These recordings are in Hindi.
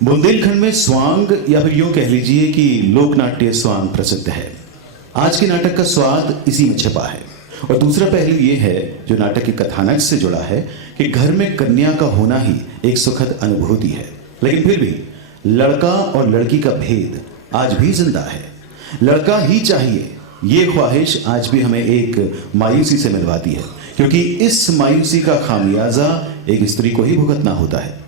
बुंदेलखंड में स्वांग या फिर यूं कह लीजिए कि लोकनाट्य स्वांग प्रसिद्ध है। आज के नाटक का स्वाद इसी में छिपा है। और दूसरा पहलू ये है जो नाटक के कथानक से जुड़ा है कि घर में कन्या का होना ही एक सुखद अनुभूति है, लेकिन फिर भी लड़का और लड़की का भेद आज भी जिंदा है। लड़का ही चाहिए, ये ख्वाहिश आज भी हमें एक मायूसी से मिलवाती है, क्योंकि इस मायूसी का खामियाजा एक स्त्री को ही भुगतना होता है।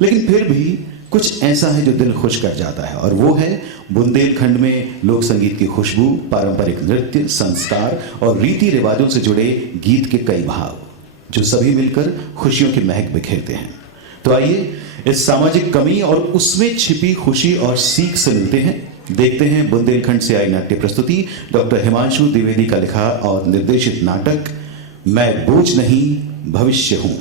लेकिन फिर भी कुछ ऐसा है जो दिल खुश कर जाता है, और वो है बुंदेलखंड में लोक संगीत की खुशबू, पारंपरिक नृत्य, संस्कार और रीति रिवाजों से जुड़े गीत के कई भाव जो सभी मिलकर खुशियों की महक बिखेरते हैं। तो आइए इस सामाजिक कमी और उसमें छिपी खुशी और सीख से मिलते हैं। देखते हैं बुंदेलखंड से आई नाट्य प्रस्तुति डॉक्टर हिमांशु द्विवेदी का लिखा और निर्देशित नाटक मैं बोझ नहीं भविष्य हूं।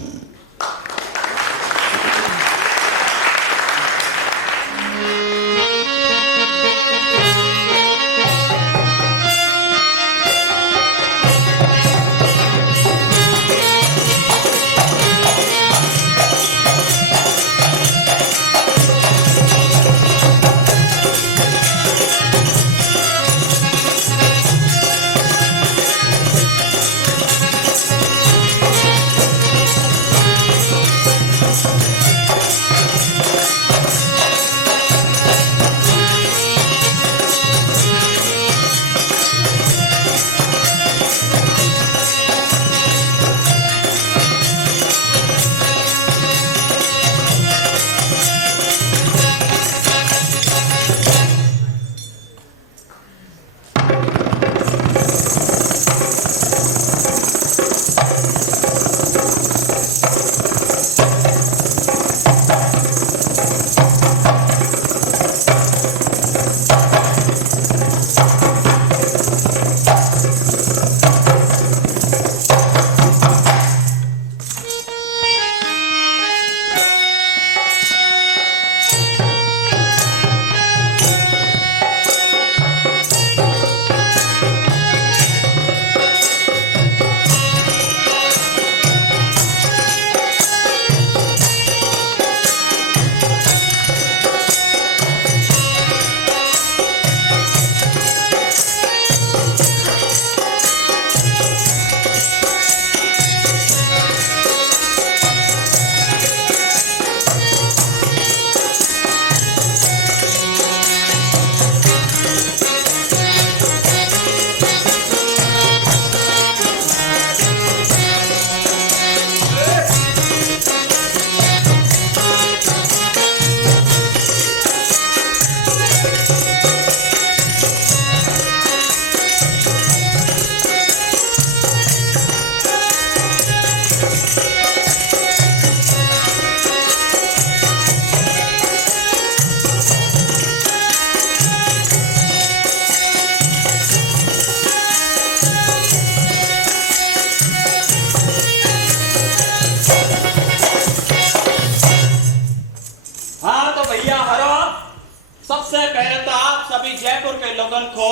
सबसे पहले तो आप सभी जयपुर के लोगों को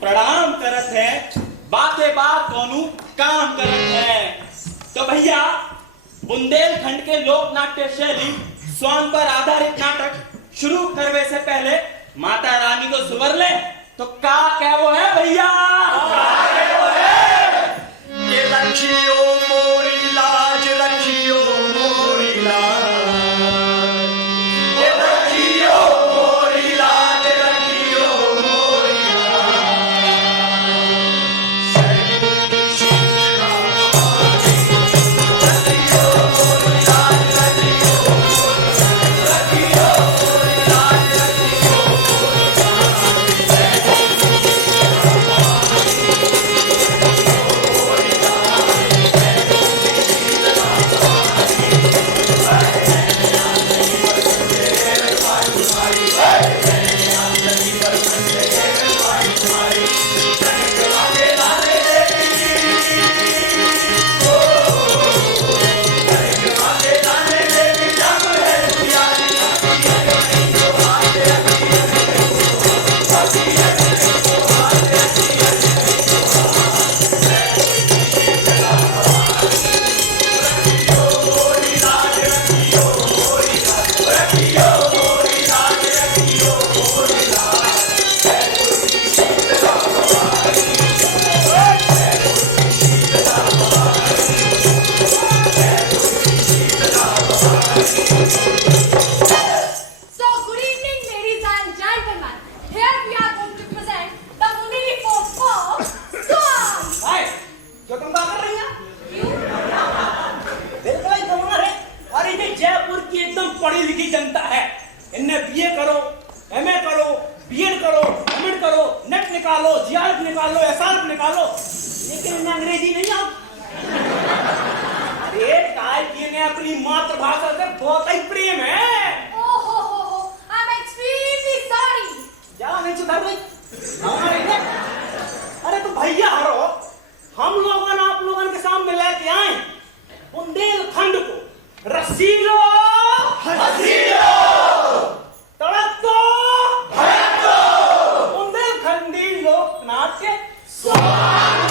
प्रणाम करत हैं। बातें बात दोनों काम करत हैं। तो भैया बुंदेलखंड के लोक नाट्य शैली स्वांग पर आधारित नाटक शुरू करने से पहले माता रानी को सुवर ले तो का क्या वो है भैया? ये रखियो मोरी लाज, रखियो मोरी लाज, ये रखियो मोरी लाज, रखियो मोरी लाज। है। इनने बीए करो, एमए करो, बीएड करो, एमएड करो, नेट निकालो, जीआरएफ निकालो, एसआरएफ निकालो, लेकिन इन्हें अंग्रेजी नहीं आता। अरे काय कि इन्हें अपनी मातृभाषा से बहुत ही प्रेम है। I'm extremely sorry. क्या नहीं सुधर रही? अरे तो भैया हरो, हम लोगन आप लोगन के सामने लेके आए बुंदेलखंड को रसीलो, हसीलो, तड़क दो, भड़क दो, बुंदेलखंडी लोक नाट्य स्वाद।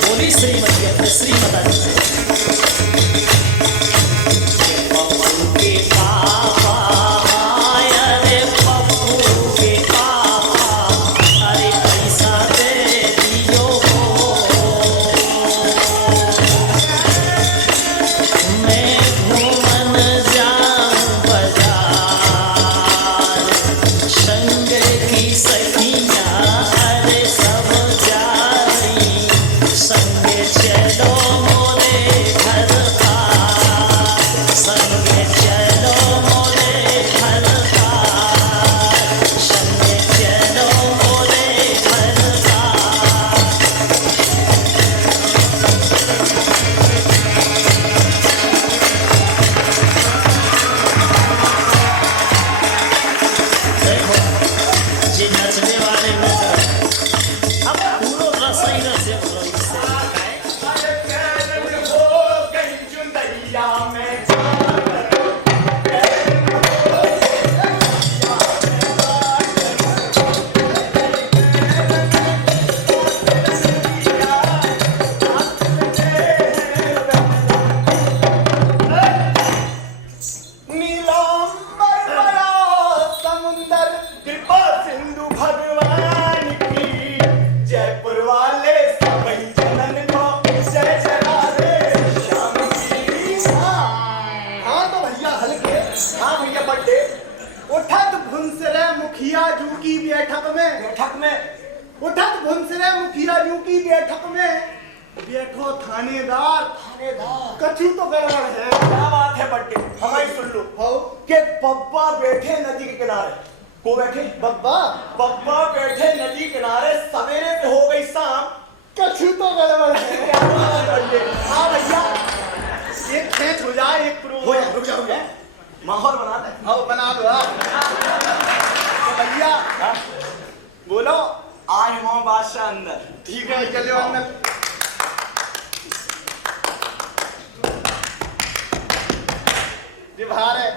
बोली श्रीमती श्रीमता के पापा, अरे पप्पू के पापा, अरे पैसा दे दियो मैं घूमन जाऊं बाजार, संग की सखियां अरे सब जा रही, संग चलो मोरे घर का, संग चलो मोरे घर का, संग चलो मोरे घर का। देखो जी नचने वाले नच रहे, अब पूरो रस ही रस है, पूरो इससे हो गई जुंदैया में नीलांबर बड़ा समुंदर, कृपा सिंधु भगवान की, जयपुर वाले सभी जनन को जय जलावे श्याम की। हाँ तो भैया हल्के, हाँ भैया बड्डे उठत भुंसरे मुखिया जू की बैठक में उठत भुंसरे मुखिया जू की बैठक में बैठो थानेदार कछु तो गड़बड़ है। क्या बात है बड्डे, हमारी सुन लो कि बब्बा बैठे नदी के किनारे। को बैठे? बब्बा बैठे नदी किनारे, सवेरे पे हो गई शाम, कछु तो गड़बड़ है। क्या बात है बड्डे? हाँ भैया एक खेत हो जाए, एक प्रो हो जाए, रुक जाओ माहौल बना दे। हाँ बना दो। तो भैया बोलो, आज हम बादशाह अंदर। ठीक है चलो अंदर। बाहर है।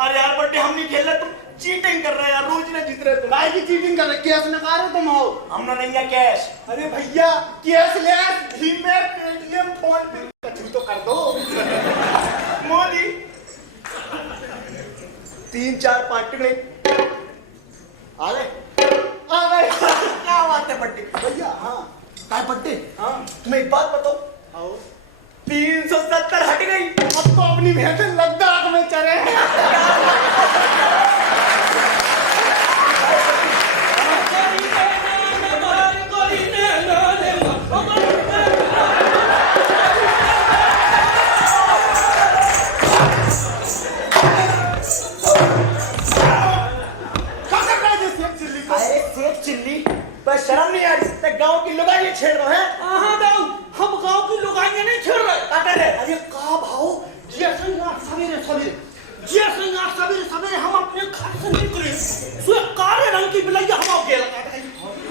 अरे यार बड्डे हम नहीं खेल रहे, तुम चीटिंग कर रहे हैं यार, रोज ना जीत रहे तुम। भाई की चीटिंग कर रहे, कैश नका रहे तुम हो। हमने नहीं है कैश। अरे भैया कैश ले, ईमेल पेटीएम फोन पे कछु तो कर दो। मोदी 3 4 5 टिकड़े आ गए। क्या बात है बड्डे भैया? हाँ काय बड्डे? हाँ तुम्हें एक बात बताओ, 370 हट गई। अब तो अपनी महफिल लद्दाख में चले। छेड़ रहे हैं? हाँ दाऊ, हम गांव की लुगाइयां नहीं छेड़ रहे। काटे रे अरे का भाव जैसे सवेरे सवेरे हम अपने घर से निकले सो काले रंग की बिलैया हम गेल काटे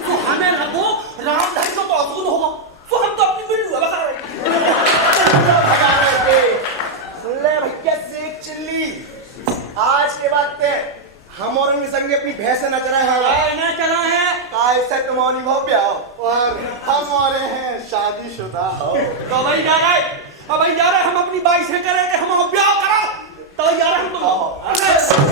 तो हमें लगो राम भाई को तो असूल होगा तो हम तो अपनी बिल्लू है बता रहे सुन ले भैया शेख चिल्ली आज के बाद ते हम और उनके संगे अपनी भैंस न चरा है ना चला है कैसे तुम्हारी भव्य और हमारे हैं शादीशुदा हो तो भाई जा रहा है अब भाई जा रहा है हम अपनी बाई से करेंगे हम ब्याह करा तो जा रहा हम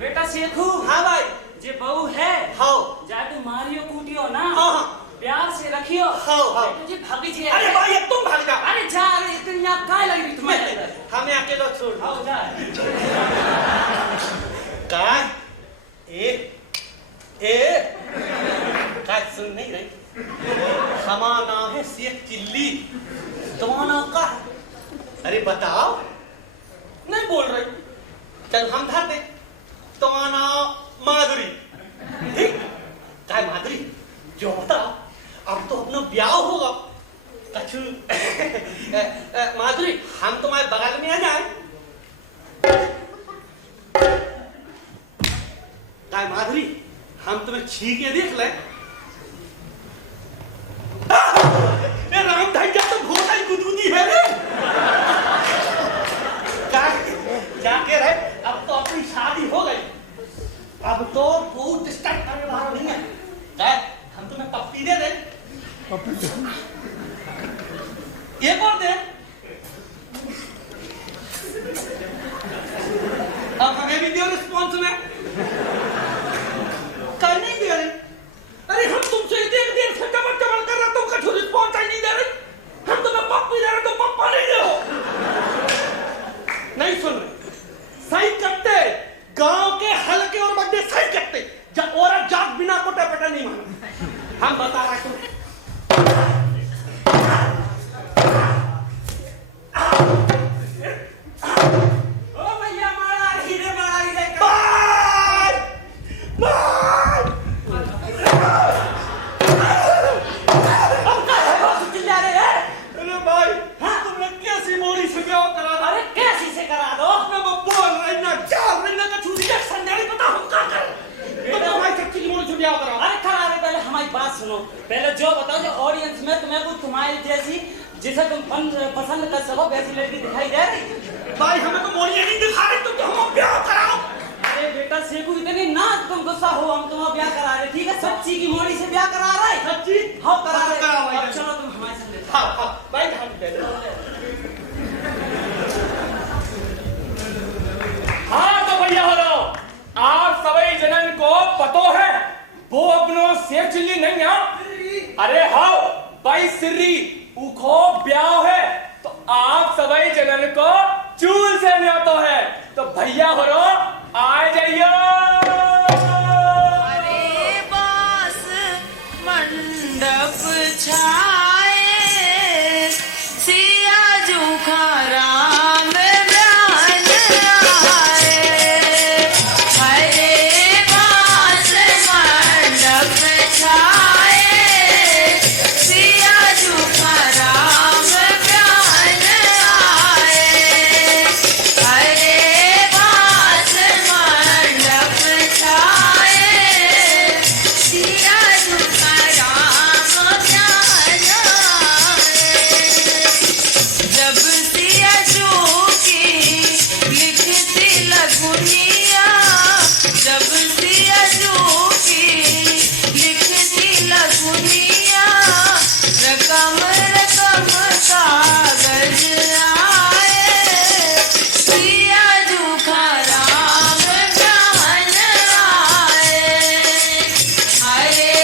बेटा शेखू हाँ भाई जे बहू है हाँ जा तू मारियो कूटियो ना हाँ प्यार से रखियो हाँ तुझे भागी जी अरे भाई अब तुम भाग जा अरे जा अरे इतनी आग काहे लग रही तुम्हें हमें अकेला छोड़ हाँ जा का सुन नहीं रही हमारा नाम है शेख चिल्ली तुम्हारा नाम का अरे बताओ नहीं बोल रही चल हम धर दे तुम्हारा नाम माधुरी ठीक काय माधुरी जो बताओ अब तो अपना ब्याह होगा कछु माधुरी हम तुम्हारे बगल में आ जाए काय माधुरी हम तुम्हें छीके देख ले राम धैया तो घोड़ा ही गुदगुदी है रे जाके रहे अब तो अपनी शादी हो गई अब तो बहुत डिस्टर्ब करने वाला नहीं है हम तुम्हें पप्पी दे दे एक और दे अब हमें भी दियो रिस्पॉन्स में कर नहीं दे रही अरे हम तुमसे देर से डबल कर रहा तुम कछु रिस्पॉन्स ही नहीं दे रही हम तुम्हें पप्पी दे रहे तो पप्पा नहीं दे नहीं सुन रहे सही करते गांव के हल्के और बड़े सही करते जब औरत जात बिना कोटे पटा नहीं माना हम बता रहे तुम ओ भैया मारा हीरे बाय बाय अब का है वो चिल्ला रहे हैं अरे भाई तुमने कैसी मोरी से ब्याह करा दो अरे कैसी से करा दो मैं बोल रही ना चाल रही ना कछु रिजेक्ट संजारी पता हम क्या करें तो भाई सच्ची मोरी से ब्याह करा अरे करा रहे पहले हमारी बात सुनो पहले जो बताओ जो ऑडियंस में तुम्हें कुछ तुम्हारी जैसी जिसे तुम पसंद कर सको वैसी लड़की दिखाई दे रही भाई हमें तो मोरी नहीं दिखा रही तुम तो हम ब्याह कराओ अरे बेटा शेखू इतनी ना तुम गुस्सा हो हम तुम्हारा ब्याह करा रहे ठीक है सच्ची की मोड़ी से ब्याह करा रहे सच्ची हाँ करा रहे कराओ भाई अब चलो तुम हमारे संग हाँ भाई हम दे दो हाँ तो भैया हो आप सभी जनन को पतो है वो अपनो शेख चिल्ली नहीं है अरे हाँ भाई सिर्री उखो ब्याह है तो आप सभी जनन को चूल से न्योतो है तो भैया होरो आ जाइयो। अरे बास मंडप छाए सिया जूखा राम ब्यान आए। अरे बास मंडप छाए सिया जूखा राम ब्यान आए। अरे बास मंडप छाए सिया जूखा राम ब्यान आए। जब सिया जू की लिखती लगुनिया, जब सिया जू की लिखती लगुनिया, रकम रकम कागज आए सिया जू का राम ब्यान आए। अरे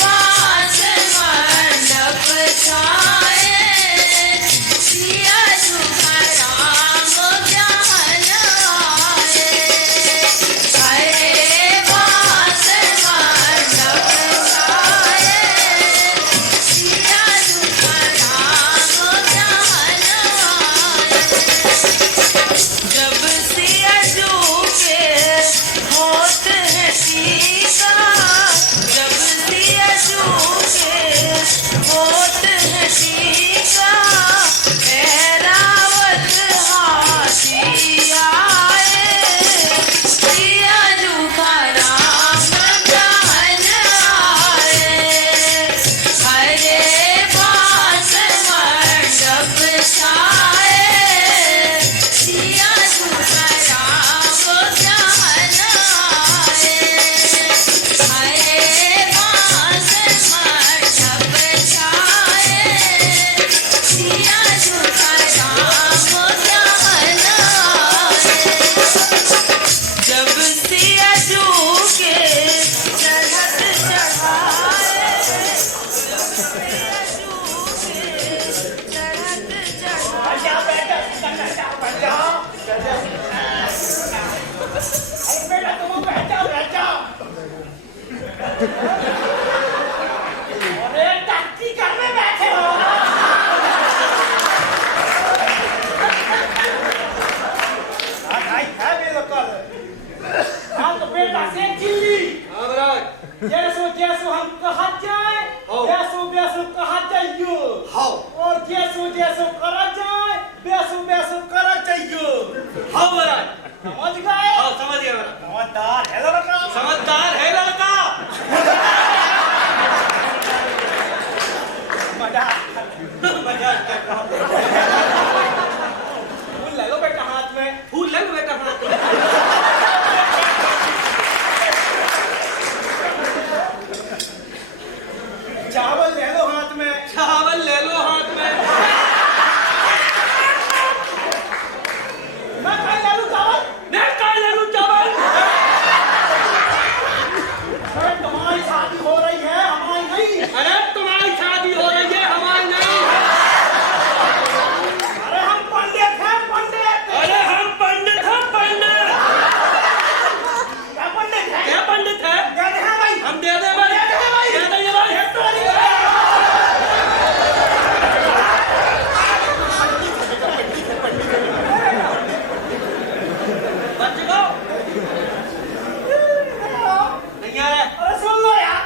बास मंडप छाए सिया जू का राम ब्यान आए। अरे बास मंडप छाए सिया जू का राम ब्यान आए। जब सिया जू के होत है टीका, जब सिया जू के होत है टीका, ऐरावत हाथी आए सिया जू का राम ब्यान आए। अरे बास मंडप छाए सिया जू का राम ब्यान आए। अरे बास मंडप छाए सिया जू का राम ब्यान आए। जब सिया जू के चढ़त चढ़ाए, जब सिया जू के चढ़त चढ़ाए, अरे टक्की करने बैठे हो। हाँ तो बेटा से चिल्ली जैसो जैसो हम कहा जाए वैसो वैसो कहा जाइयो। और जैसो जैसो करा जाए वैसो वैसो करा जाइयो। समझ गए? समझ गया मेरा। समझदार है लड़का। समझदार है लड़का। मजाक कर रहा हूँ। फूल ले लो बेटा हाथ में। फूल ले लो बेटा हाथ में। चावल ले लो हाथ में। चावल ले लो हाथ में। मैं कहीं ले लूं चावल? मैं कहाँ ले लूं चावल? अरे तुम्हारी शादी हो रही है हमारी नहीं। अरे तुम्हारी शादी हो रही है हमारी नहीं। अरे हम पंडित हैं पंडित। अरे हम पंडित हैं पंडित। क्या पंडित है? क्या पंडित है? दे दे हैं भाई। हम दे दे भाई। दे दे भाई। दे दे भाई। बच गो। नहीं आ रहा। अरे सुन लो यार।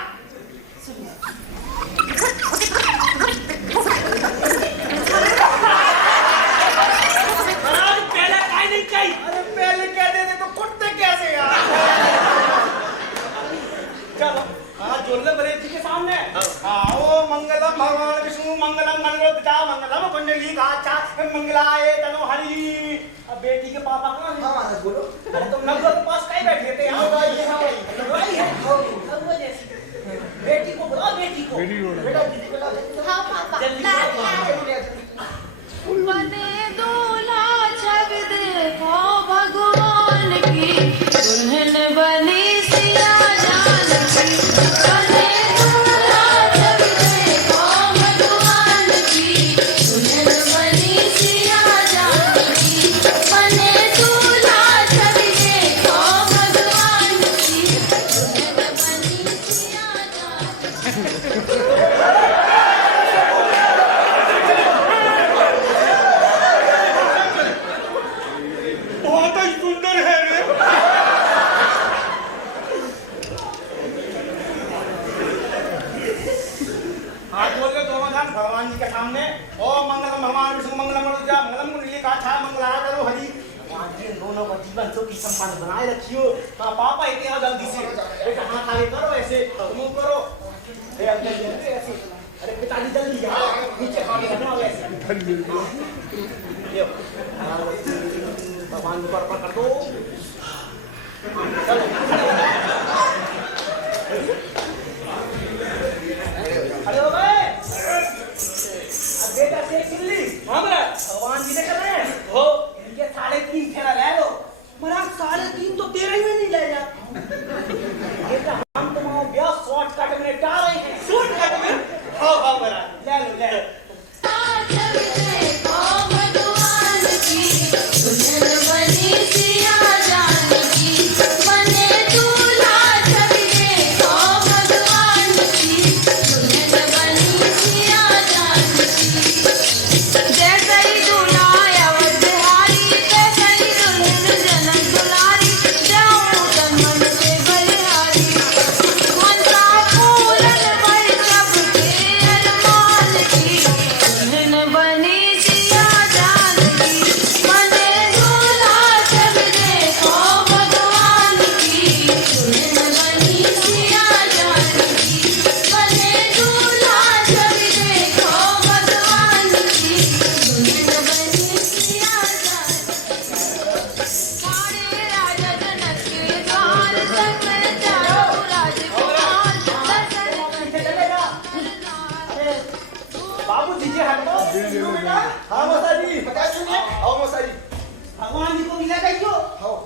अरे पहले काहे नहीं चाहिए? अरे पहले कह देते तो कुत्ते कैसे यार। चलो हाथ जोड़ ले गणेश जी के सामने। आओ मंगलम भगवान विष्णु मंगलम गणपति मंगलम कुंडली काचा मंगलाय तनो हरि। अब बेटी के पापा कहाँ हैं? हाँ बोलो। अरे तुम नवग्रह के पास काहे बैठे थे यहाँ? लड़ाई है। बेटी को बुलाओ बेटी को। बेटा दीदी बेटा हाँ पापा। जल्दी बने दूल्हा जब देखो भगवान की, दुल्हन बनी सिया जान की। बने दूल्हा जब देखो भगवान की, दुल्हन बनी सिया बहुत ही सुंदर है रे। हाथ जोड़ के दोनों जान भगवान जी के सामने ओम मंगलम भगवान विष्णु मंगलम मनुजा मंगलम कुंडली का छा मंगला करो हरि भगवान जी दोनों का जीवन सुखी संपन्न बनाए रखियो। हाँ पापा इतने आओ जल्दी से बेटा हाथ आगे करो ऐसे मुंह करो ऐसे। अरे पिताजी जल्दी आओ नीचे खाने हटो ऐसे ये भगवान जी पर कर दो। अरे ओ भाई अब बेटा से चिल्ली भगवान जी ने कर रहे हैं हो इनके 3.5 फेरा ले लो। महाराज 3.5 तो तेरे ही में नहीं ले जा बेटा। हम तुम्हारा ब्याह शॉर्टकट में डाल रहे हैं। शॉर्टकट में हाँ महाराज ले लो ले लो। हाँ मौसाजी पता सुनिए आओ मौसाजी भगवान जी को मिला कहियो हाँ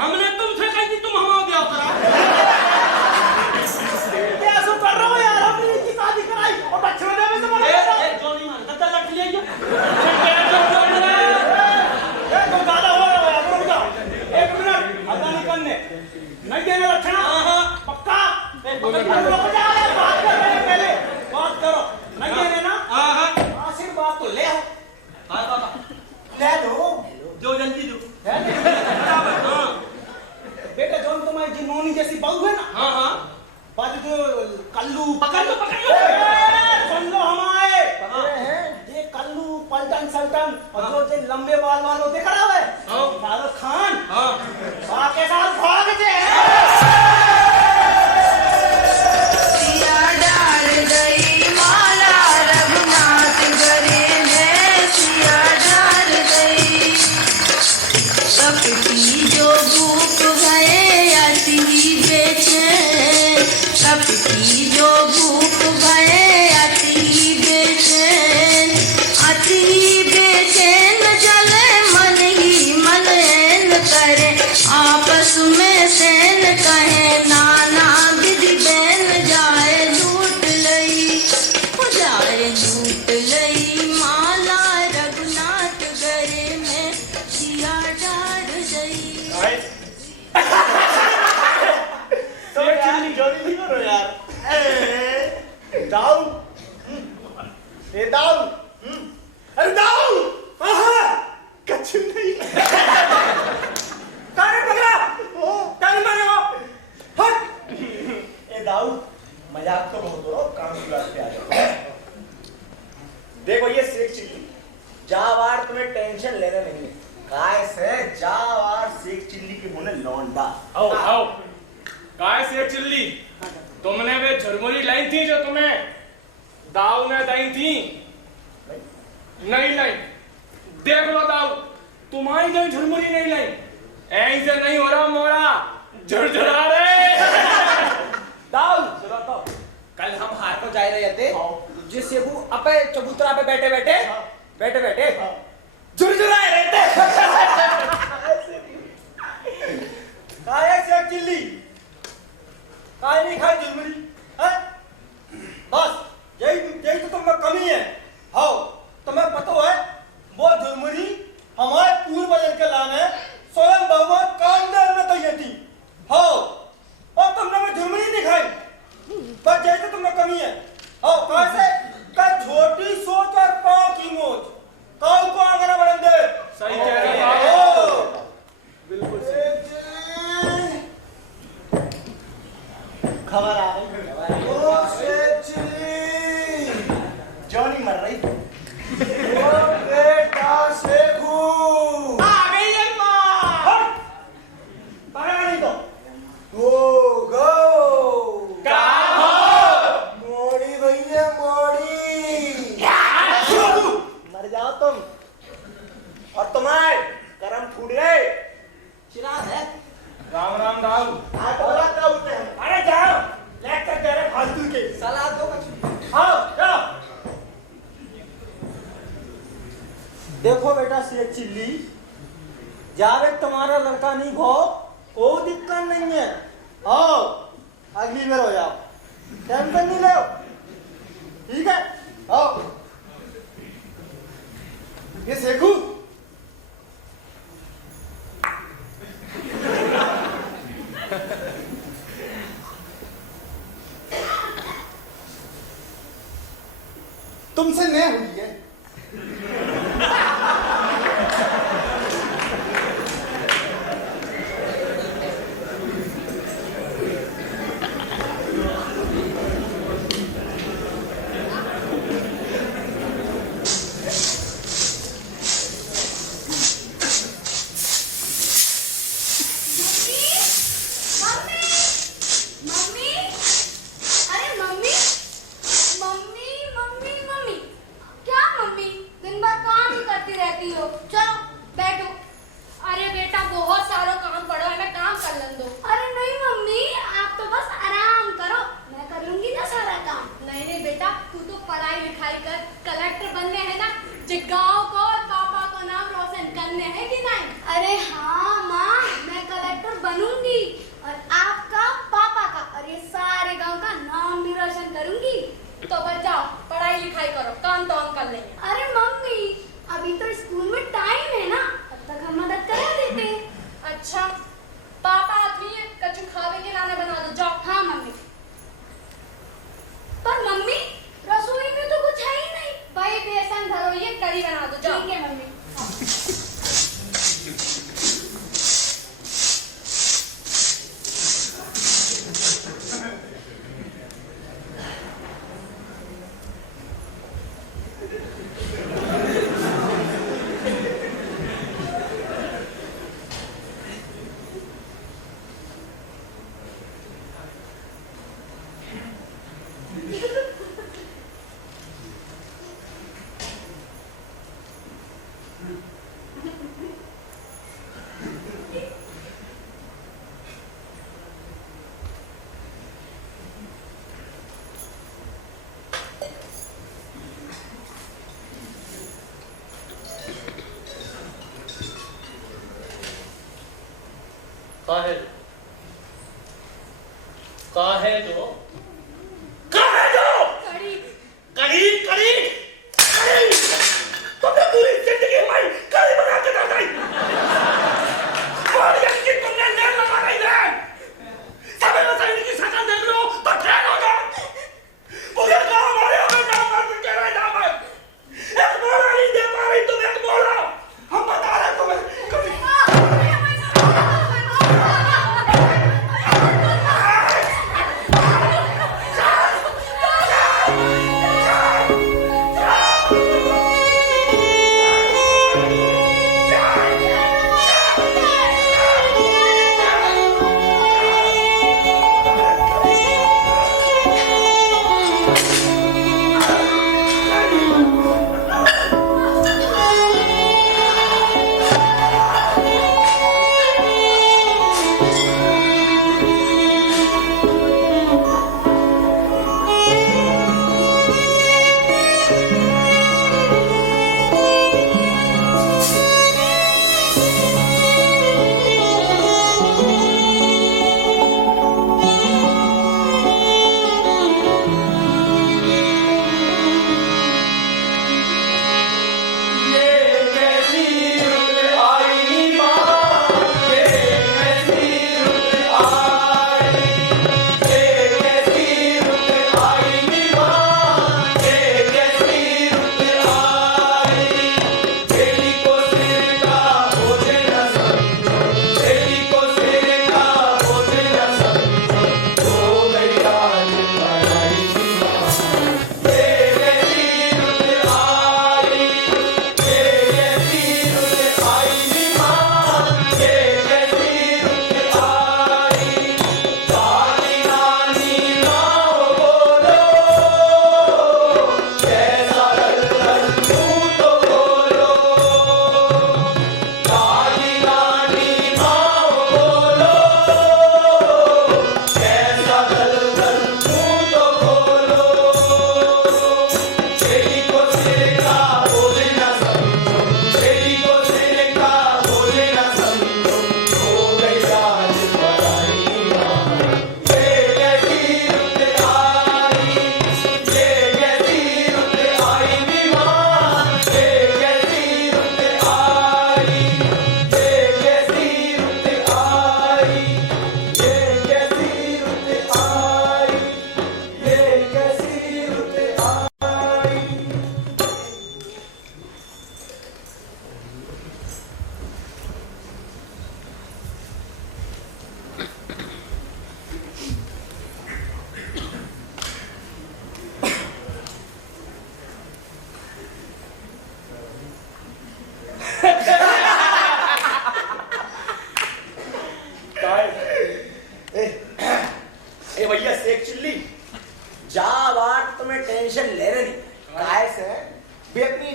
हमने तुमसे कही थी तुम हमारा ब्याह करा। कैसे कर रहे हो यार? हमने इसकी शादी कराई और दक्षिणा देवे से बोला जो नहीं मानता तो लट लिया ये तो ज्यादा हो रहा है। रुक जाओ 1 मिनट अदा नहीं करने नहीं देने दक्षिणा पक्का रुक जाओ बात कर रहे हैं पहले बात करो नहीं देने ना आशीर्वाद तो ले आओ ले लो जो जल्दी दो बेटा जो तुम्हारी जिनोनी जैसी बहू है ना हाँ हाँ बाजू जो कल्लू पकड़ लो सुन लो हमारे ये कल्लू पलटन सल्टन और जो लंबे बाल वालों देखा रहा है शाहरुख खान के साथ भाग जे आपस में दाऊ ए दाऊ अरे दाऊ कछु नहीं कारे पकड़ा कारे मारे हो हट ए दाऊ मजाक तो बहुत हो रहा काम की बात पे आ जाओ देखो ये शेख चिल्ली जावार तुम्हें टेंशन लेने नहीं है काय से जावार शेख चिल्ली के मुंह में लौंडा आओ काय से चिल्ली तुमने वे झरमुरी लाई थी जो तुम्हें दाऊ ने दी थी नहीं लाई देख लो दाऊ तुम्हारी जो झरमुरी नहीं लाई ऐसे नहीं हो रहा मोरा झरझरा रहे दाऊ चलो तो कल हम हार को जा रहे थे जिससे वो अपे चबूतरा पे बैठे बैठे झुरझुरा रहे थे काय शेख चिल्ली काय नहीं खाई झुरमुरी हैं बस यही तो तुम में कमी है हाँ तुम्हें पता है वो झुरमुरी हमारे पूर्व वजन के लाने स्वयं भगवान कांदेर में कही थी हाँ और तुमने में झुरमुरी नहीं खाई बस यही तो तुम में कमी है हाँ कैसे का छोटी सोच और पाँव की मोच कल को आंगना बढ़न दे सही कह रहे हो बिल्कुल सही खबर आ गई ओ शेख चिल्ली जॉनी मर रही ओ बेटा शेखू आ गई अम्मा हट पकड़ा नहीं तो गो गो का हो मोड़ी भैया मोड़ी मर जाओ तुम और तुम्हारे कर्म फूट गए चिराग है राम राम दाऊ आटोला का उठे अरे जाओ लेकर दे रहे फालतू के सलाह दो कुछ आओ चलो देखो बेटा शेख चिल्ली जावे तुम्हारा लड़का नहीं हो कोई दिक्कत नहीं है आओ अगली बार हो जाओ टेंशन नहीं लो ठीक है आओ ये शेखू तुमसे न हुई है मम्मी अरे मम्मी मम्मी मम्मी मम्मी क्या मम्मी दिन भर काम ही करती रहती हो चलो बैठो अरे बेटा बहुत सारा काम पड़ा है मैं काम कर लें दो अरे नहीं मम्मी आप तो बस आराम करो मैं कर लूंगी ना सारा काम नहीं नहीं बेटा तू तो पढ़ाई लिखाई कर कलेक्टर बनने हैं ना जो गाँव को और पापा को नाम रोशन करने हैं कि नहीं अरे हाँ माँ मैं कलेक्टर बनूंगी और आपका पापा का और ये सारे गांव का नाम भी रोशन करूंगी तो बचाओ पढ़ाई लिखाई करो काम तो हम कर लेंगे अरे मम्मी अभी तो स्कूल में टाइम है ना तब तक हम मदद करा देते अच्छा पापा आदमी है कछु खावे के लाना बना दो जाओ हाँ मम्मी पर मम्मी रसोई में तो कुछ है ही नहीं भाई बेसन धरो ये करी बना दो जाओ ठीक है मम्मी काहे जो कड़ी कड़ी कड़ी कड़ी तुमने पूरी जिंदगी हमारी कड़ी बना के रख दी और ये कि तुमने नैन लगा नहीं है समय में की शक्ल देख लो तो ट्रेन हो गया पूरे गाँव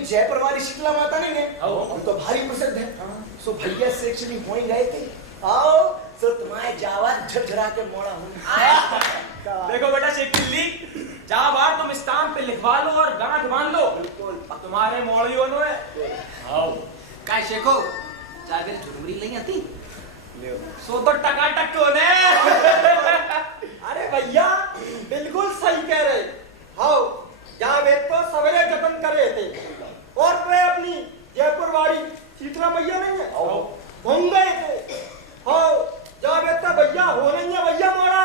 जयपुर वाली शीतला माता नहीं है वो तो भारी प्रसिद्ध है सो भैया से एक्चुअली वहीं गए थे आओ सो तुम्हारे जावा झरझरा के मोड़ा हूं देखो बेटा शेख चिल्ली जहाँ बार तुम स्टाम्प पे लिखवा लो और गांठ बांध लो तुम्हारे मोड़ियों ने आओ काय शेखो जागर झुरमुरी नहीं आती सो तो टकाटक को ने अरे भैया बिल्कुल सही कह रहे हाँ यहाँ वे तो सवेरे जतन कर रहे थे और वे अपनी जयपुर वाली शीतला मैया नहीं है घूम गए थे हाँ जहाँ वे तो भैया हो नहीं है भैया मारा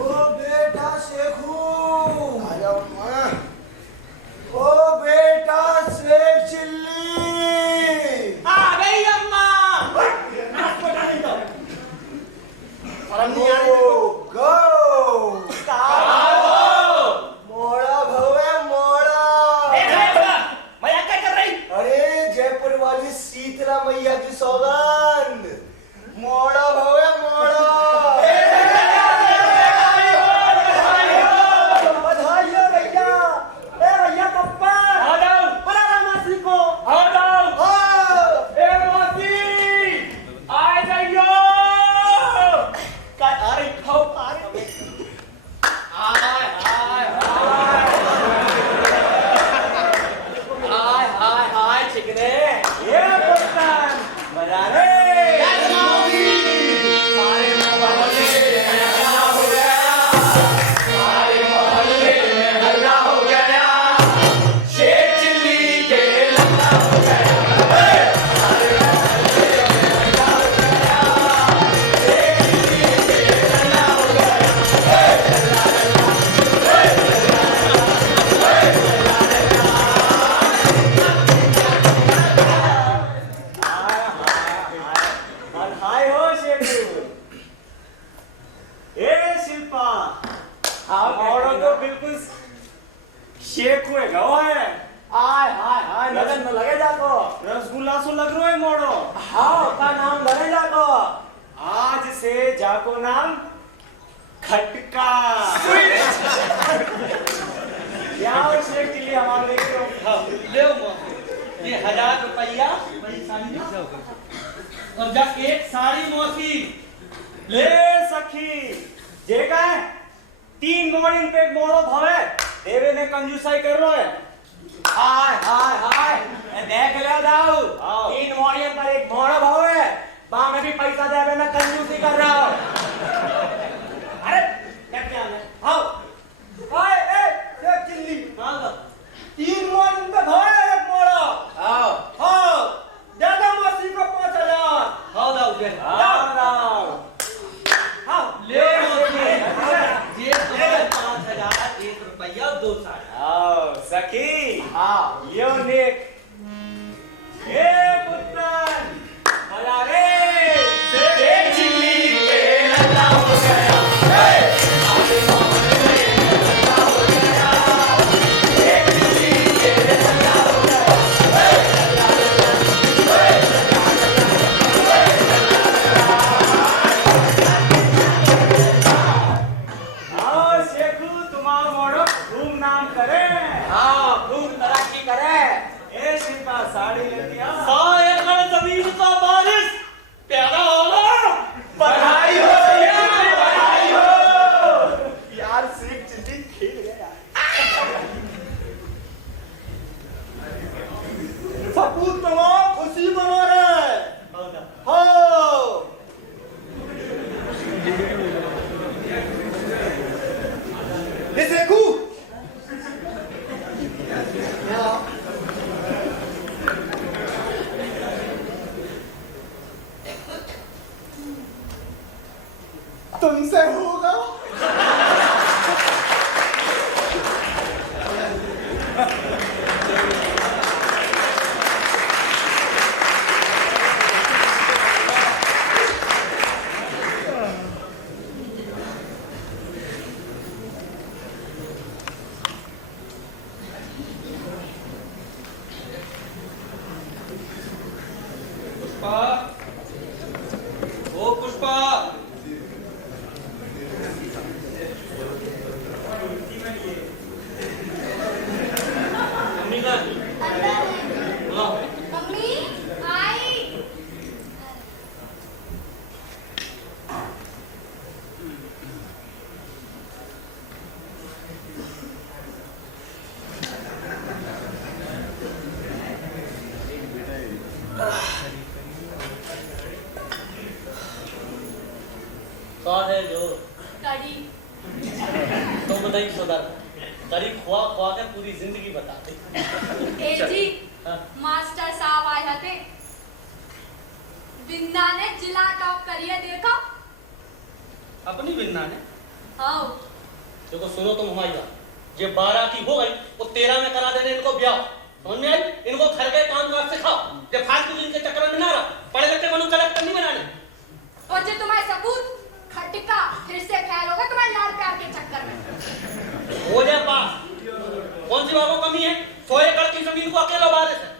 ओ बेटा शेखू आ जाओ मां ओ बेटा शेख चिल्ली आ गई अम्मा गो मोड़ा भवे मोड़ा मजाक क्या कर रही अरे जयपुर वाली शीतला मैया की सौगंध मोड़ा भवे मोड़ा बधाई हो भैया ए भैया पप्पा आ जाओ बड़ा रामासी को आ जाओ हाँ ए मासी आ जाइयो आ रही को नाम खटका। यहाँ शेख चिल्ली हमारे ले ये 1000 रुपया बड़ी साड़ी और जा एक साड़ी मौसी ले सखी जे का 3 मोड़िन पे मोड़ो भवे देवे ने कंजूसाई कर रो है। हाय हाय हाय देख ले दाऊ 3 मोड़िन पर एक मोड़ो भवे बा में भी पैसा देवे मैं कंजूसी कर रहा हूं। अरे क्या है आओ हाय ए शेख चिल्ली हां 3 मोड़िन पे भवे एक मोड़ो आओ आओ दादा मौसी को 5000 हां दाऊ दे दाऊ हाँ ले ये 5000 1 रुपया 2 साड़ी। आओ सखी हाँ यो नेक ए पुत्र भला रे शेख चिल्ली पे लल्ला हो गया साड़ी लेती जमीन का बारिश प्यारा होगा। बधाई हो यार बधाई हो यार शेख चिल्ली खेल गया सपूत तमाम खुशी मना रहे हो ये शेखू तुमसे होगा पुष्पा ओ पुष्पा मम्मी आई कौन है जो कड़ी तो बताइए सोदार कड़ी खुआ खुआ के पूरी जिंदगी बता दे। ए जी मास्टर साहब आए थे बिंदा ने जिला टॉप करिए देखो अपनी बिन्ना ने आओ देखो सुनो तुम हमारी बात ये 12 की हो गई वो 13 में करा देने इनको ब्याह समझ में आई इनको घर के काम काज सिखाओ ये फालतू इनके चक्कर में ना रहा पढ़े लिखे को कलेक्टर नहीं बनाने और जो तुम्हारे सबूत खटका फिर से फैल होगा तुम्हारे लाल प्यार के चक्कर में हो जाए पास कौन सी बाबू कमी है 100 एकड़ की जमीन को अकेला बारिश है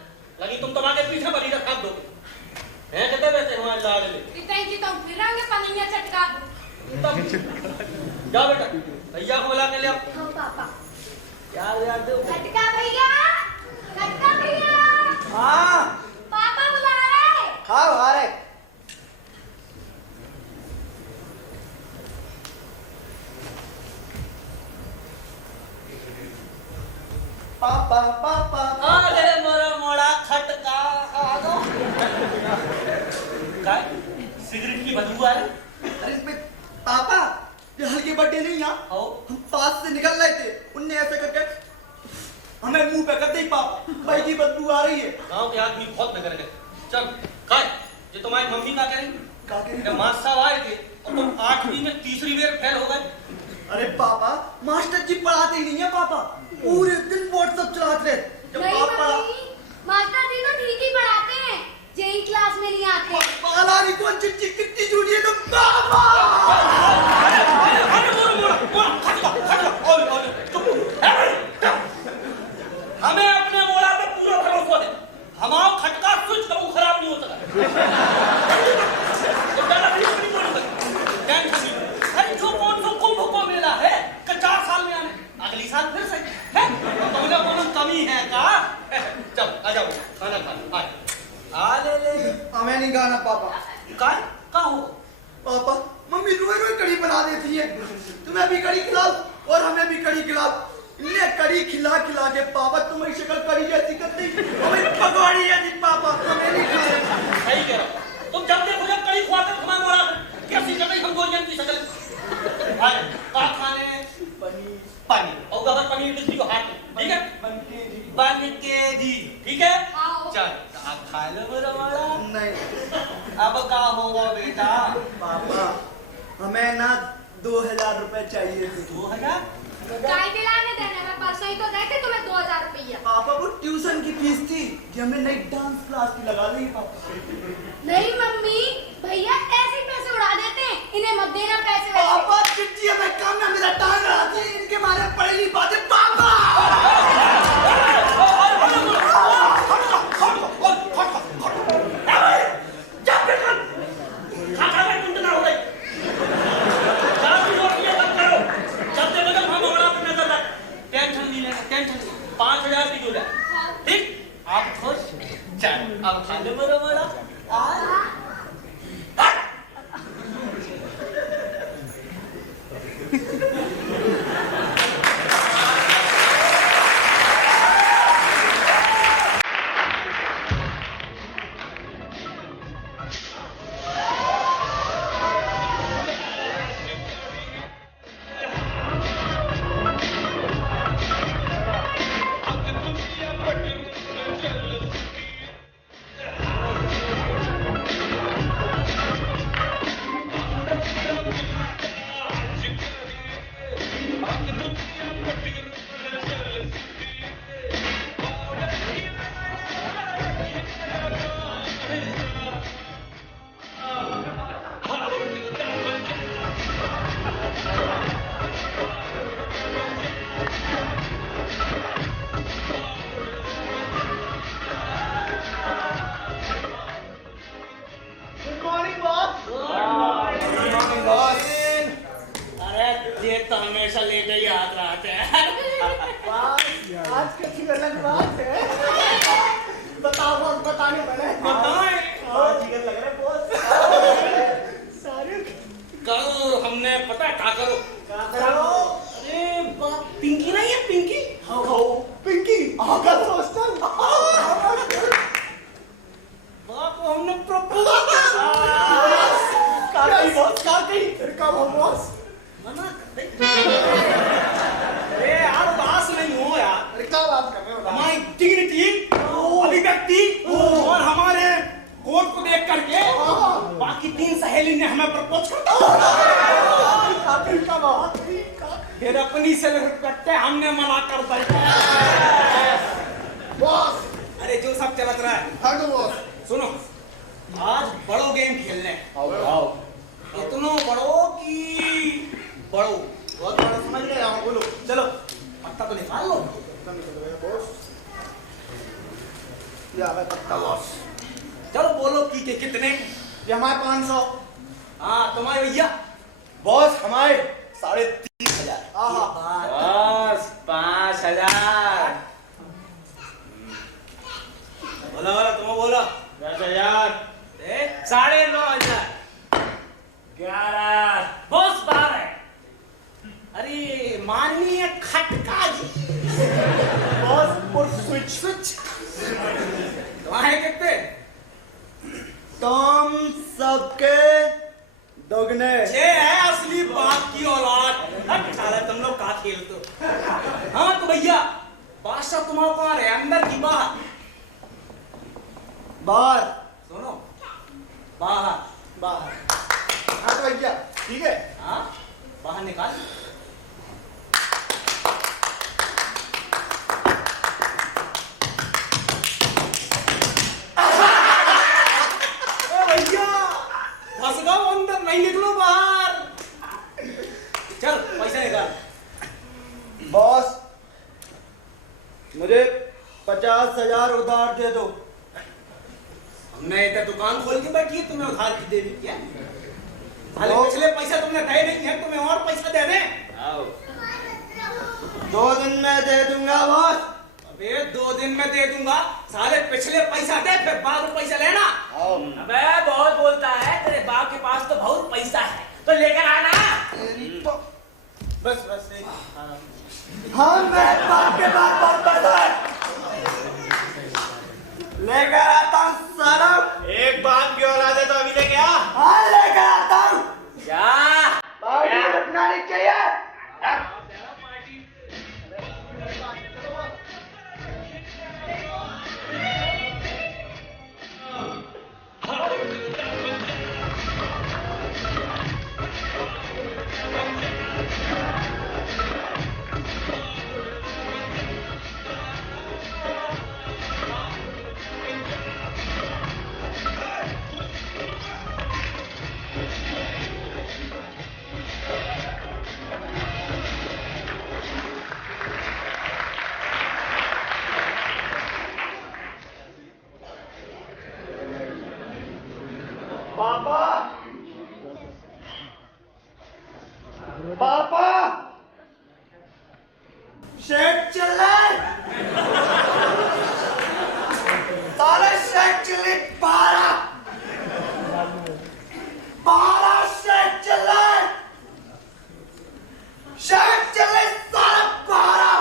लगी तुम तुम्हारे पीछे बड़ी रखा दो हैं कहते वैसे हमारे लाडले इतने की तुम फिर रंगे पनिया चटका जा बेटा भैया को बुला के ले आओ हाँ पापा यार दे खटका भैया हाँ पापा बुला रहे हाँ आ रहे पापा पापा अरे मोरा मोड़ा खटका आ गो काय सिगरेट की बदबू आ रही अरे इसमें पापा ये हल्के बर्थडे नहीं यहाँ आओ हम पास से निकल रहे थे उनने ऐसे करके हमें मुंह पे कर दी पापा भाई की बदबू आ रही है गांव के आदमी बहुत नगर गए चल काय ये तुम्हारी मम्मी का करेंगी क्या कह जब मास्टर साहब आए थे और तुम 8वीं में तीसरी बार फेल हो गए अरे पापा मास्टर जी पढ़ाते ही नहीं है पापा पूरे दिन व्हाट्सएप चलाते रहे जब नहीं पापा मम्मी मास्टर जी तो ठीक ही पढ़ाते हैं जेई क्लास में नहीं आते पाला नहीं कौन चिट्ठी कितनी झूठी है तुम पापा अरे मोरा खटका ओए चुप हमें अपने मोड़ा पे पूरा भरोसा दे हमारा खटका स्विच कभी खराब नहीं होता है तो ज्यादा नहीं बोल सकते हो? पापा मम्मी रोज रोज कड़ी बना देती है, तुम्हें भी कड़ी खिलाओ और हमें भी कड़ी खिलाओ। इन्हें कड़ी खिला खिला के पापा तुम्हारी शक्ल कड़ी जैसी कर दी, हमें पकौड़ी जैसी पापा हमें नहीं खाए। सही कह रहा हो। तुम जब देखो जब कड़ी खुआते खमा मोड़ा कैसी शक्ल हम दो जन की शक्ल। भाई का खाने पनीर और अगर पनीर किसी को हाथ ठीक है बन के दी ठीक है आओ। चल आप खा लो मेरा वाला। नहीं अब का होगा बेटा? पापा हमें ना 2000 रुपए चाहिए थे। 2000 गाय दिलाने देने में परसों ही तो गए थे तुम्हें 2000 रुपया। पापा वो ट्यूशन की फीस थी कि हमने नई डांस क्लास की लगा दी पापा। नहीं मम्मी, भैया ऐसे ही पैसे उड़ा देते हैं, इन्हें मत देना पैसे वैसे। पापा चिट्ठी हमें काम ना मेरा टांग रहा थी, इनके बारे में पढ़ी नहीं पाते पापा। टेंशन नहीं लेना, टेंशन नहीं। 5000 की दूर है ठीक। आप खुश चल अब खा लो मेरा वाला। अरे ये तो हमेशा लेटे ही हाथ रहते हैं। आज की अलग बात है। बताओ बॉस, बताने वाले बताएं। आज ही लग रहा है बॉस। सारे करो हमने पता है क्या करो। क्या करो? अरे बाप पिंकी नहीं है पिंकी। हाँ पिंकी आगा हॉस्टल। बाप को हमने प्रपोज काटी बॉस काटी। फिर कब हम बॉस? मना कर दे। अरे यार बास नहीं हो यार। अरे क्या बात कर रहे हो? हमारी डिग्निटी अभिव्यक्ति और हमारे कोर्ट को देख करके बाकी 3 सहेली ने हमें प्रपोज कर दिया। फिर कब बात? फिर अपनी से कट्टे हमने मना कर दिया। बॉस अरे जो सब चलत रहा है हाँ तो बॉस सुनो, आज बड़ो गेम खेलने। आओ। इतनो बड़ो की बड़ो बहुत बड़ा समझ गए आप, बोलो। चलो पत्ता तो निकाल लो। बॉस ये आवे पत्ता बॉस। चलो बोलो की के कितने? ये हमारे 500। हाँ तुम्हारे भैया बॉस हमारे 3500। आहा बस 5000। बोला बोला तुम बोला 10,000 9,500 11 बस 12। अरे माननीय खटका जी बॉस और स्विच तुम्हारे कितने? तुम सबके दोगुने। ये है असली बाप की औलाद। अच्छा तुम लोग का खेलते हो। हाँ तो भैया बादशाह तुम्हारे पास है अंदर की बाहर? बाहर। सुनो बाहर बाहर। हाँ तो भैया ठीक है। हाँ बाहर निकाल। भैया फंस गओ अंदर, नहीं निकलो बाहर। चल पैसा निकाल। बॉस मुझे 50,000 उधार दे दो। हमने इधर दुकान खोल के बैठी है, तुम्हें उधार की देनी क्या? साले वो- पिछले पैसा तुमने दे नहीं है, तुम्हें और पैसा दे दें? 2 दिन में दे दूंगा बॉस। अब ये 2 दिन में दे दूंगा। साले पिछले पैसा दे, फिर बाद में पैसा लेना। अबे बहुत बोलता है, तेरे बाप के पास तो बहुत पैसा है, तो लेकर आना। बस बस हाँ, मेरे बाप के पास बहुत पैसा है, लेकर आता हूँ सारा। एक बात की औलाद है तो अभी लेके आ। हाँ, लेकर आता हूँ। क्या पार्टी रुकना नहीं चाहिए। पापा, पापा, शेख चिल्ले, सारे शेख चिल्ले 12 शेख चिल्ले, शेख चिल्ले सारे 12।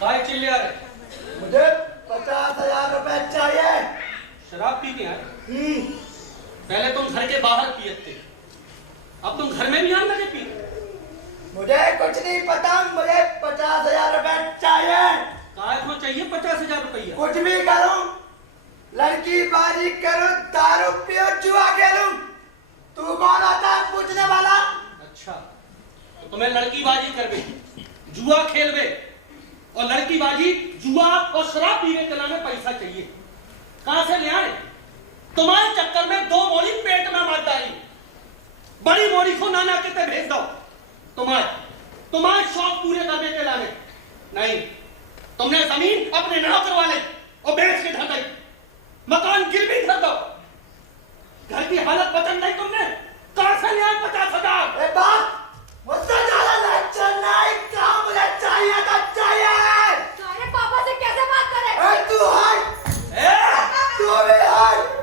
भाई चिल्लिया रे, मुझे 50,000 रुपए चाहिए। शराब पी के आए? पहले तुम घर के बाहर पिए थे, अब तुम घर में भी आने लगे पी। मुझे कुछ नहीं पता, मुझे 50,000 रुपए चाहिए। काय को चाहिए 50,000 रुपया? कुछ भी करूं, लड़की बाजी करूं, दारू पियो, जुआ खेलूं, तू कौन आता है पूछने वाला? अच्छा, तो तुम्हें लड़की बाजी करवे, जुआ खेलवे और लड़की बाजी, जुआ और शराब पीने के नाम में पैसा चाहिए। कहां से ले आए? तुम्हारे चक्कर में 2 मोड़ी पेट में मत डाली, बड़ी मोड़ी को नाना के ते भेज दो। तुम्हारे शौक पूरे करने के लाने नहीं। तुमने जमीन अपने नाम करवा ली और बेच के धर दी, मकान गिरवी धर दो। घर की हालत बदल नहीं तुमने। कहां से ले आए 50,000? ए बाप, मुझसे ज्यादा लेक्चर नहीं, काम मुझे चाहिए तो चाहिए। अरे पापा से कैसे बात करे? ए तू हट, तू भी हट।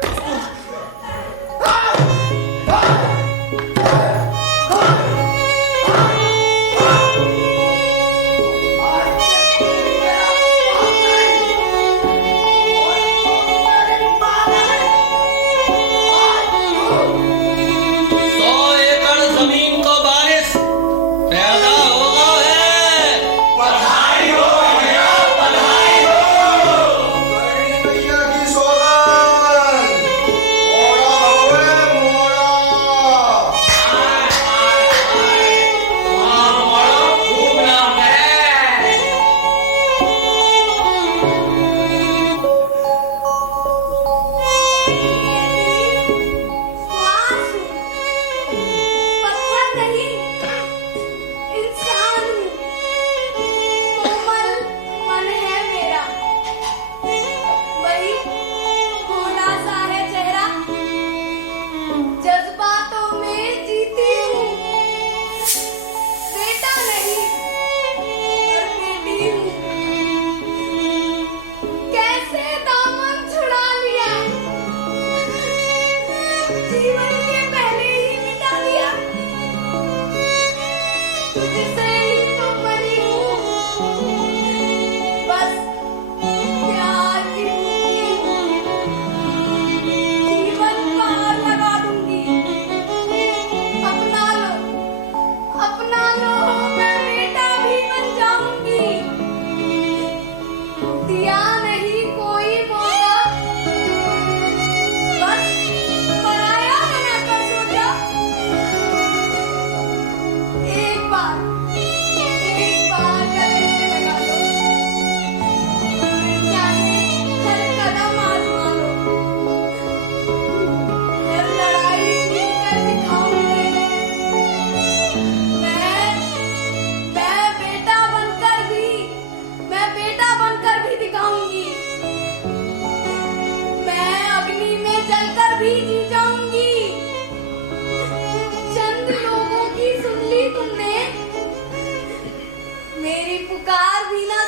मेरी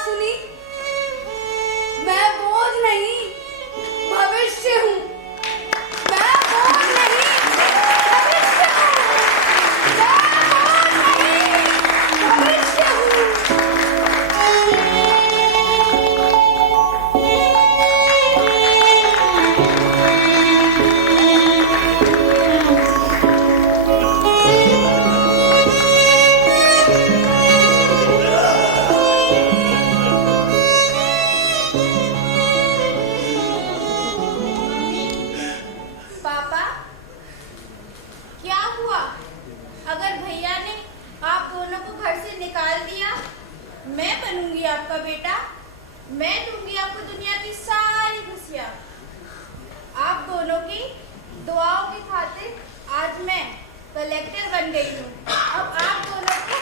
सुनी? मैं बोझ नहीं, भविष्य हूँ। मैं बोझ नहीं, भविष्य हूँ। मैं बोझ नहीं, भविष्य हूँ। पापा, क्या हुआ? अगर भैया ने आप दोनों को घर से निकाल दिया, मैं बनूंगी आपका बेटा। मैं दूंगी आपको दुनिया की सारी खुशियाँ। आप दोनों की दुआओं की खातिर आज मैं कलेक्टर बन गई हूँ। अब आप दोनों को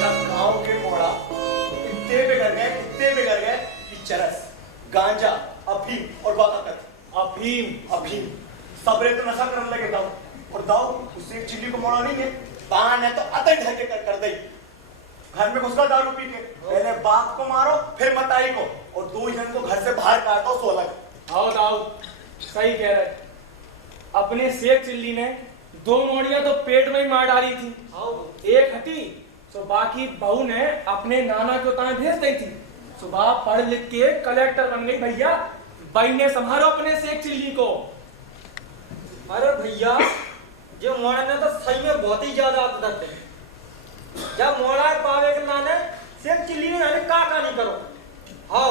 जब गांव के मोड़ा इतने बिगड़ गए कि चरस, गांजा, अफीम और बकाकत। अफीम सबरे तो नशा करने लगे दाऊ। और दाऊ उससे एक चिल्ली को मोड़ा नहीं है, पान है तो अतः ढके कर दई। घर में घुसकर दारू पी के पहले बाप को मारो फिर मताई को, और 2 जन को घर से बाहर काट दो 16। आओ दाऊ, सही कह रहे। अपने शेख चिल्ली ने 2 मोड़ियां तो पेट में ही मार डाली थी। एक हटी तो बाकी बहू ने अपने नाना को ताए भेज दी थी। सुबह पढ़ लिख के कलेक्टर बन गई भैया। भाई ने संभालो अपने शेख चिल्ली को। अरे भैया, जो मोड़ा ने तो सही में बहुत ही ज्यादा आदत है। जब मोड़ा पावे के नाने सिर्फ चिल्ली ने नाने का नहीं करो। हाँ,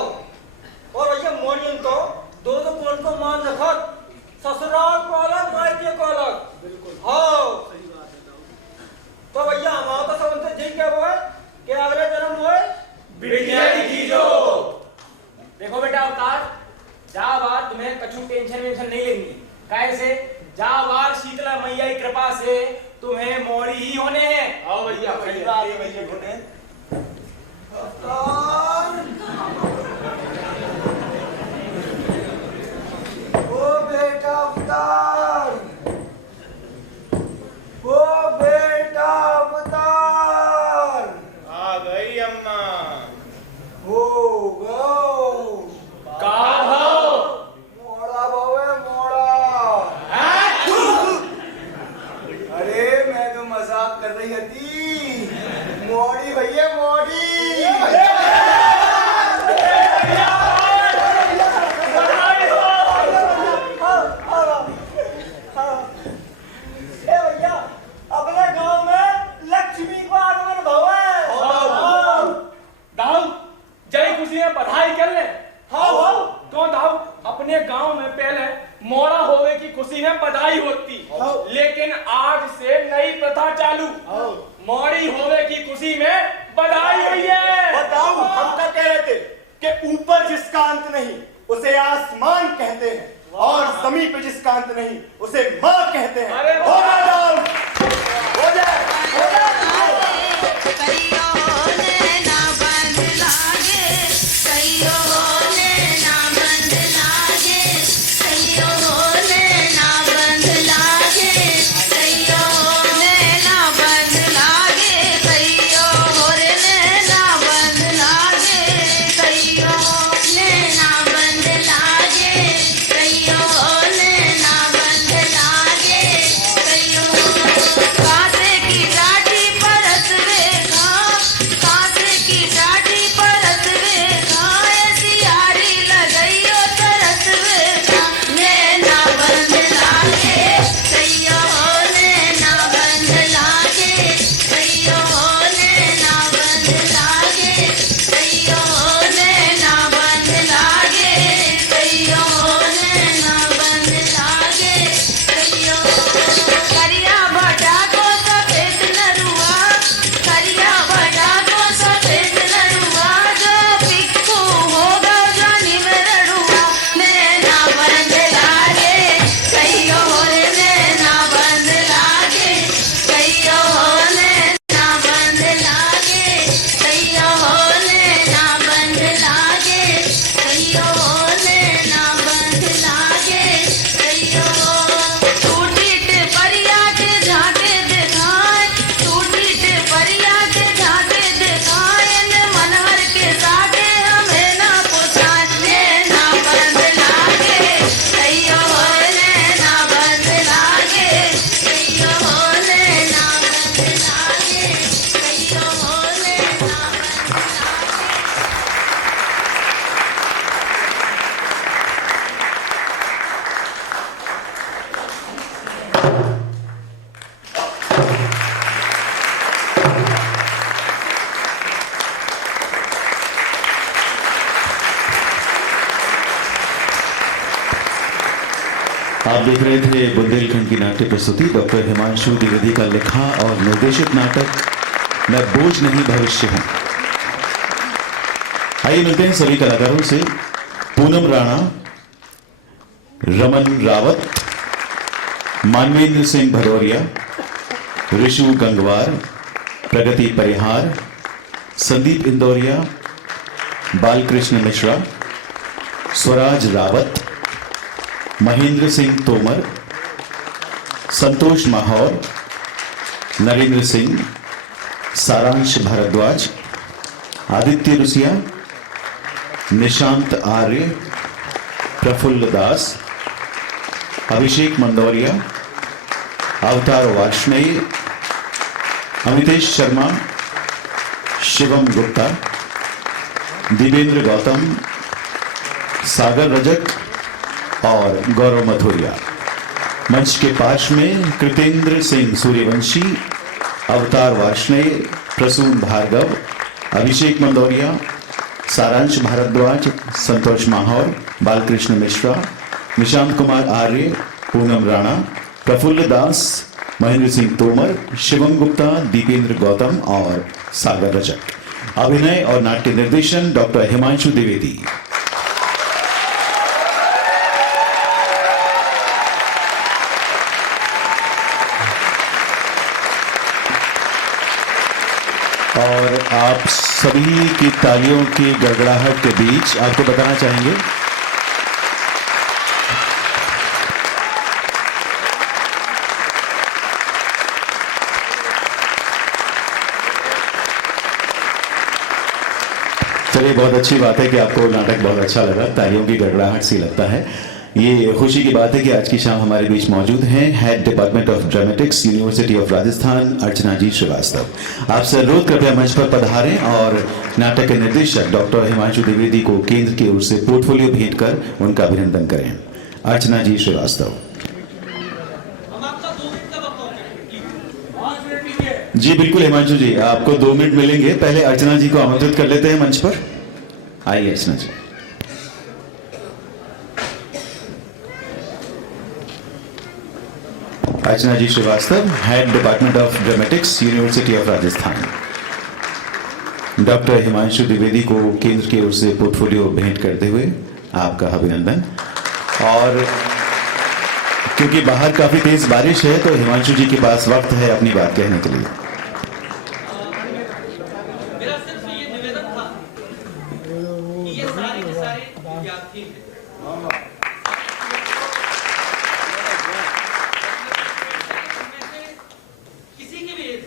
और भैया मोड़ियन तो दो कौन को मान रखत, ससुराल को अलग, मायके को अलग। बिल्कुल हाँ। तो भैया हमारा तो सब उनसे जी क्या वो है कि अगले जन्म हुए बिटिया की जो। देखो बेटा अवतार, जा बार तुम्हें कछु टेंशन नहीं लेनी। कैसे जा बार शीतला मैया की कृपा से तुम्हें मोड़ी ही होने हैं। आओ भैया, सही बात है भैया होने। ओ बेटा अवतार, ओ बेटा अवतार। आ गई अम्मा। हो गो का भाव? मोड़ा बावे मोड़ा। अरे मैं तो मजाक कर रही थी। मोड़ी भैया मोड़ी। भैया अपने गांव में लक्ष्मी का आगमन भव है। दाऊ जय खुशी में बधाई कर ले। हाँ भाऊ। तो दाऊ अपने गांव में पहले मोड़ा होवे की खुशी में बधाई होती, लेकिन आज से नई प्रथा चालू। मोड़ी होवे की खुशी में बधाई हुई है। बताओ, हम क्या कह रहे थे कि ऊपर जिसका अंत नहीं उसे आसमान कहते हैं, और जमीन पे जिसका अंत नहीं उसे माँ कहते हैं। अरे हो जाए दाऊ, हो जाए। कांटे की लाठी परत वे आप देख रहे थे बुंदेलखंड की नाट्य प्रस्तुति डॉक्टर हिमांशु द्विवेदी का लिखा और निर्देशित नाटक मैं बोझ नहीं भविष्य हूं। आइए मिलते हैं सभी कलाकारों से। पूनम राणा, रमन रावत, मानवेंद्र सिंह भदौरिया, ऋषु गंगवार, प्रगति परिहार, संदीप इंदौरिया, बालकृष्ण मिश्रा, स्वराज रावत, महेंद्र सिंह तोमर, संतोष माहौर, नरेंद्र सिंह, सारांश भारद्वाज, आदित्य रुसिया, निशांत आर्य, प्रफुल्ल दास, अभिषेक मंदौरिया, अवतार वार्ष्णेय, अमितेश शर्मा, शिवम गुप्ता, दिवेंद्र गौतम, सागर रजक और गौरव मथुरिया। मंच के पार्श्व में कृतेंद्र सिंह सूर्यवंशी, अवतार वार्ष्णेय, प्रसून भार्गव, अभिषेक मंदौरिया, सारांश भारद्वाज, संतोष माहौर, बालकृष्ण मिश्रा, निशांत कुमार आर्य, पूनम राणा, प्रफुल्ल दास, महेंद्र सिंह तोमर, शिवम गुप्ता, दीपेंद्र गौतम और सागर रजक। अभिनय और नाट्य निर्देशन डॉक्टर हिमांशु द्विवेदी। और आप सभी की तालियों की गड़गड़ाहट के बीच आपको बताना चाहेंगे चलिए, बहुत अच्छी बात है कि आपको नाटक बहुत अच्छा लगा। तालियों की गड़गड़ाहट सी लगता है। ये खुशी की बात है कि आज की शाम हमारे बीच मौजूद हैं head department of dramatics, university of Rajasthan, Archana ji Srivastava. आप सर्वोत कृपया मंच पर पधारें और नाटक के निर्देशक डॉक्टर हिमांशु द्विवेदी को केंद्र की ओर से पोर्टफोलियो भेंट कर उनका अभिनंदन करें। अर्चना जी श्रीवास्तव। हम आपका 2 मिनट का वक्त होगा। 5 मिनट लीजिए। जी बिल्कुल हिमांशु जी, आपको 2 मिनट मिलेंगे। पहले अर्चना जी को आमंत्रित कर लेते हैं मंच पर। आइए Archana ji. Archana ji Srivastava, head department of dramatics, university of Rajasthan. Doctor Himanshu Dwivedi को केंद्र की ओर से पोर्टफोलियो भेंट करते हुए आपका अभिनंदन। और क्योंकि बाहर काफी तेज बारिश है तो हिमांशु जी के पास वक्त है अपनी बात कहने के लिए। मेरा सिर्फ ये निवेदन था कि ये सारे के सारे विद्यार्थी हैं। किसी की भी एज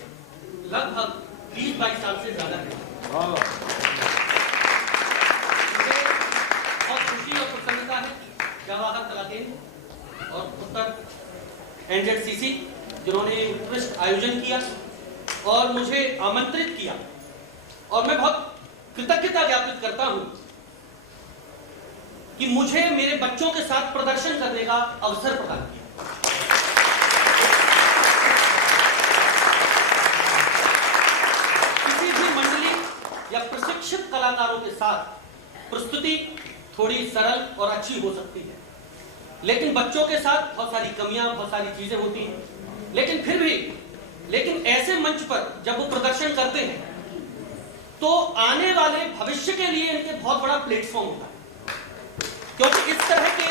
लगभग 20-22 साल से ज्यादा है। मुझे बहुत खुशी और प्रसन्नता है जवाहर कला केंद्र और उत्तर एनजेडसीसी जिन्होंने उत्कृष्ट आयोजन किया और मुझे आमंत्रित किया, और मैं बहुत कृतज्ञता ज्ञापित करता हूं कि मुझे मेरे बच्चों के साथ प्रदर्शन करने का अवसर प्रदान किया। किसी भी मंडली या प्रशिक्षित कलाकारों के साथ प्रस्तुति थोड़ी सरल और अच्छी हो सकती है, लेकिन बच्चों के साथ बहुत सारी कमियां, बहुत सारी चीजें होती हैं। लेकिन ऐसे मंच पर जब वो प्रदर्शन करते हैं तो आने वाले भविष्य के लिए इनके बहुत बड़ा प्लेटफॉर्म होता है, क्योंकि इस तरह के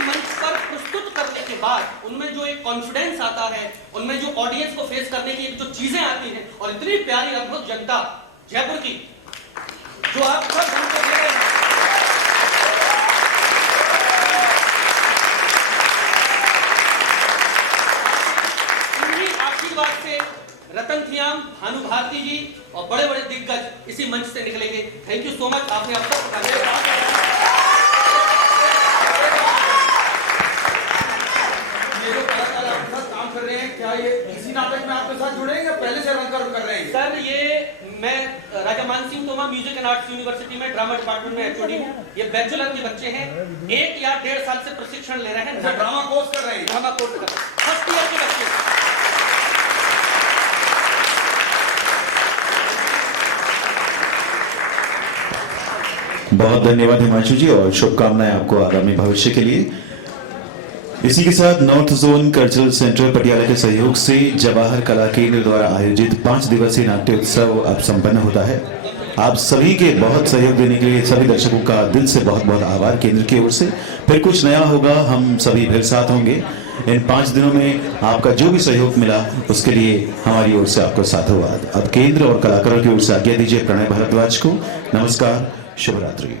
मंच पर प्रस्तुत करने के बाद उनमें जो एक कॉन्फिडेंस आता है, उनमें जो ऑडियंस को फेस करने की जो चीजें आती हैं, और इतनी प्यारी अद्भुत जनता जयपुर की जो आप सब हमको दे रहे हैं, इन्हीं आशीर्वाद से रतन थियाम, भानु भारती जी और बड़े बड़े दिग्गज इसी मंच से निकलेंगे। Thank you so much. आपने अब तक काम कर रहे हैं, क्या ये इसी नाटक में आपके साथ जुड़ेंगे? पहले से रंग कर रहे हैं? सर, ये मैं राजा मान सिंह तोमर और म्यूजिक एंड आर्ट्स यूनिवर्सिटी में ड्रामा डिपार्टमेंट में एचओडी हूँ। ये बैचलर के बच्चे हैं, 1 या 1.5 साल से प्रशिक्षण ले रहे हैं। ड्रामा कोर्स कर रहे हैं। ड्रामा कोर्स कर रहे हैं, फर्स्ट ईयर के बच्चे। बहुत धन्यवाद हिमांशु जी और शुभकामनाएं आपको आगामी भविष्य के लिए। इसी के साथ north zone cultural centre Patiala के सहयोग से जवाहर कला केंद्र द्वारा आयोजित 5 दिवसीय नाट्य उत्सव अब संपन्न होता है। आप सभी के बहुत सहयोग देने के लिए सभी दर्शकों का दिल से बहुत बहुत आभार केंद्र की ओर से। फिर कुछ नया होगा, हम सभी फिर साथ होंगे। इन 5 दिनों में आपका जो भी सहयोग मिला उसके लिए हमारी ओर से आपको साधुवाद। अब केंद्र और कलाकारों की ओर से आज्ञा दीजिए प्रणय भारद्वाज को। नमस्कार, शुभ रात्रि।